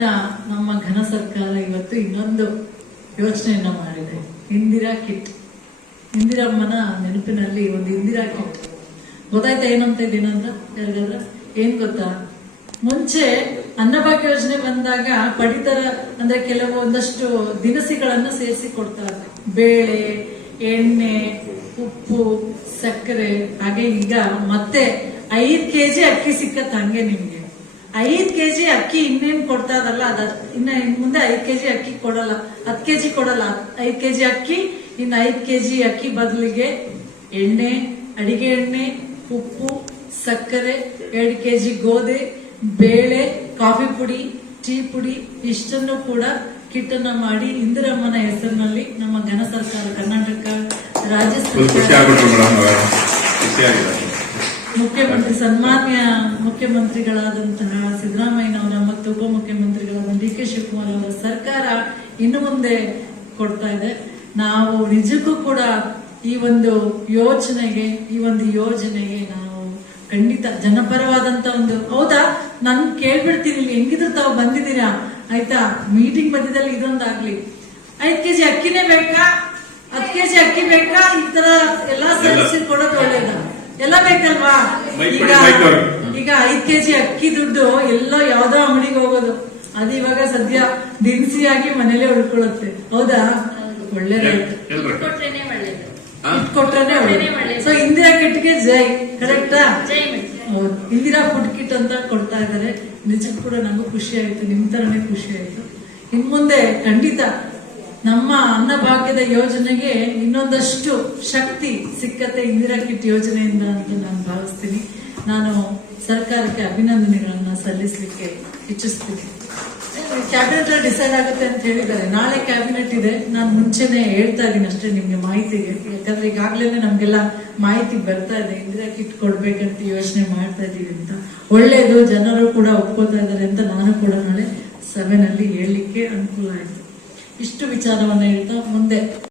ನಮ್ಮ ಘನ ಸರ್ಕಾರ ಇವತ್ತು ಇನ್ನೊಂದು ಯೋಚನೆಯನ್ನ ಮಾಡಿದೆ. ಇಂದಿರಾ ಕಿಟ್. ಇಂದಿರಮ್ಮನ ನೆನಪಿನಲ್ಲಿ ಒಂದು ಇಂದಿರಾ ಕಿಟ್. ಗೊತ್ತಾಯ್ತಾ ಏನಂತ ಅಂತ ಯಾರಿಗಾದ್ರ? ಏನ್ ಗೊತ್ತಾ? ಮುಂಚೆ ಅನ್ನಭಾಗ್ಯ ಯೋಜನೆ ಬಂದಾಗ ಪಡಿತರ, ಅಂದ್ರೆ ಕೆಲವು ಒಂದಷ್ಟು ದಿನಸಿಗಳನ್ನ ಸೇರಿಸಿ ಕೊಡ್ತಾರೆ. ಬೇಳೆ, ಎಣ್ಣೆ, ಉಪ್ಪು, ಸಕ್ಕರೆ, ಹಾಗೆ ಈಗ ಮತ್ತೆ ಐದ್ ಕೆಜಿ ಅಕ್ಕಿ ಸಿಕ್ಕತ್ತ ಹಂಗೆ ನಿಮ್ಗೆ. ಐದ್ ಕೆಜಿ ಅಕ್ಕಿ ಇನ್ನೇನ್ ಕೊಡ್ತಾ ಇದಲ್ಲ ಅದ ಇನ್ನ ಇನ್ ಮುಂದೆ ಐದ್ ಕೆಜಿ ಅಕ್ಕಿ ಕೊಡಲ್ಲ. ಹತ್ ಕೆಜಿ ಕೊಡಲ್ಲ. ಐದ್ ಕೆಜಿ ಅಕ್ಕಿ ಇನ್ನ ಐದ್ ಕೆಜಿ ಅಕ್ಕಿ ಬದಲಿಗೆ ಎಣ್ಣೆ, ಅಡಿಗೆ ಎಣ್ಣೆ, ಉಪ್ಪು, ಸಕ್ಕರೆ, ಎರಡು ಕೆಜಿ ಗೋಧಿ, ಬೇಳೆ, ಕಾಫಿ ಪುಡಿ, ಟೀ ಪುಡಿ, ಇಷ್ಟನ್ನು ಕೂಡ ಕಿಟ್ಟನ್ನ ಮಾಡಿ ಇಂದಿರಮ್ಮನ ಹೆಸರಿನಲ್ಲಿ ನಮ್ಮ ಘನ ಸರ್ಕಾರ ಕರ್ನಾಟಕ ರಾಜ್ಯ ಸರ್ಕಾರ. ಮುಖ್ಯಮಂತ್ರಿ ಸನ್ಮಾನ್ಯ ಮುಖ್ಯಮಂತ್ರಿಗಳಾದಂತಹ ಸಿದ್ದರಾಮಯ್ಯನವರ ಮತ್ತು ಉಪಮುಖ್ಯಮಂತ್ರಿಗಳಾದ ಡಿ ಕೆ ಶಿವಕುಮಾರ್ ಅವರ ಸರ್ಕಾರ ಇನ್ನು ಮುಂದೆ ಕೊಡ್ತಾ ಇದೆ. ನಾವು ನಿಜಕ್ಕೂ ಕೂಡ ಈ ಒಂದು ಯೋಚನೆಗೆ ಈ ಒಂದು ಯೋಜನೆಗೆ ನಾವು ಖಂಡಿತ ಜನಪರವಾದಂತ ಒಂದು ಹೌದಾ? ನಾನು ಕೇಳ್ಬಿಡ್ತೀನಿ ಇಲ್ಲಿ. ಹೆಂಗಿದ್ರು ತಾವು ಬಂದಿದ್ದೀರಾ? ಆಯ್ತಾ? ಮೀಟಿಂಗ್ ಮಧ್ಯದಲ್ಲಿ ಇದೊಂದಾಗ್ಲಿ ಐದ್ ಕೆಜಿ ಅಕ್ಕಿನೇ ಬೇಕಾ? ಹತ್ ಕೆಜಿ ಅಕ್ಕಿ ಬೇಕಾ? ಈ ತರ ಎಲ್ಲಾ ಸರ್ವಿಸ್ ಕೊಡೋದು ಒಳ್ಳೇದ. ಎಲ್ಲ ಬೇಕಲ್ವಾ? ಈಗ ಈಗ ಐದ್ ಕೆಜಿ ಅಕ್ಕಿ ದುಡ್ಡು ಎಲ್ಲ ಯಾವ್ದೋ ಅಂಗಡಿಗೆ ಹೋಗೋದು. ಅದು ಇವಾಗ ಸದ್ಯ ದಿನಸಿಯಾಗಿ ಮನೇಲೆ ಉಳ್ಕೊಳ್ಳುತ್ತೆ. ಹೌದಾ? ಒಳ್ಳೆ ರೇಟ್ ಎಲ್ರು ಕೊಟ್ರೇನೆ ಒಳ್ಳೇದು. ಸೊ ಇಂದಿರಾ ಕಿಟ್ಗೆ ಜೈ ಕರೆಕ್ಟಾ ಇಂದಿರಾ ಫುಡ್ ಕಿಟ್ ಅಂತ ಕೊಡ್ತಾ ಇದ್ದಾರೆ. ನಿಜಕ್ಕೂ ಕೂಡ ನಮಗೂ ಖುಷಿ ಆಯ್ತು. ನಿಮ್ ತರನೇ ಖುಷಿ ಆಯ್ತು. ಇನ್ ಮುಂದೆ ಖಂಡಿತ ನಮ್ಮ ಅನ್ನಭಾಗ್ಯದ ಯೋಜನೆಗೆ ಇನ್ನೊಂದಷ್ಟು ಶಕ್ತಿ, ಸಿಕ್ಕತ್ತೆ ಇಂದಿರಾ ಕಿಟ್ ಯೋಜನೆಯಿಂದ ಅಂತ ನಾನು ಭಾವಿಸ್ತೀನಿ. ನಾನು ಸರ್ಕಾರಕ್ಕೆ ಅಭಿನಂದನೆಗಳನ್ನ ಸಲ್ಲಿಸಲಿಕ್ಕೆ ಇಚ್ಛಿಸ್ತೀನಿ. ಕ್ಯಾಬಿನೆಟ್ ಡಿಸೈಡ್ ಆಗುತ್ತೆ ಅಂತ ಹೇಳಿದ್ದಾರೆ. ನಾಳೆ ಕ್ಯಾಬಿನೆಟ್ ಇದೆ. ನಾನು ಮುಂಚೆನೆ ಹೇಳ್ತಾ ಇದ್ದೀನಿ ಅಷ್ಟೇ ನಿಮ್ಗೆ ಮಾಹಿತಿ ಯಾಕಂದ್ರೆ ಈಗಾಗಲೇ ನಮ್ಗೆಲ್ಲ ಮಾಹಿತಿ ಬರ್ತಾ ಇದೆ. ಇಂದಿರಾ ಕಿಟ್ ಕೊಡ್ಬೇಕಂತ ಯೋಚನೆ ಮಾಡ್ತಾ ಇದೀವಿ ಅಂತ. ಒಳ್ಳೇದು, ಜನರು ಕೂಡ ಒಪ್ಕೋತಾ ಇದ್ದಾರೆ ಅಂತ ನಾನು ಕೂಡ ನಾಳೆ ಸಭೆನಲ್ಲಿ ಹೇಳಲಿಕ್ಕೆ ಅನುಕೂಲ ಆಯ್ತು ಇಷ್ಟು ವಿಚಾರವನ್ನು ಹೇಳ್ತಾ ಮುಂದೆ.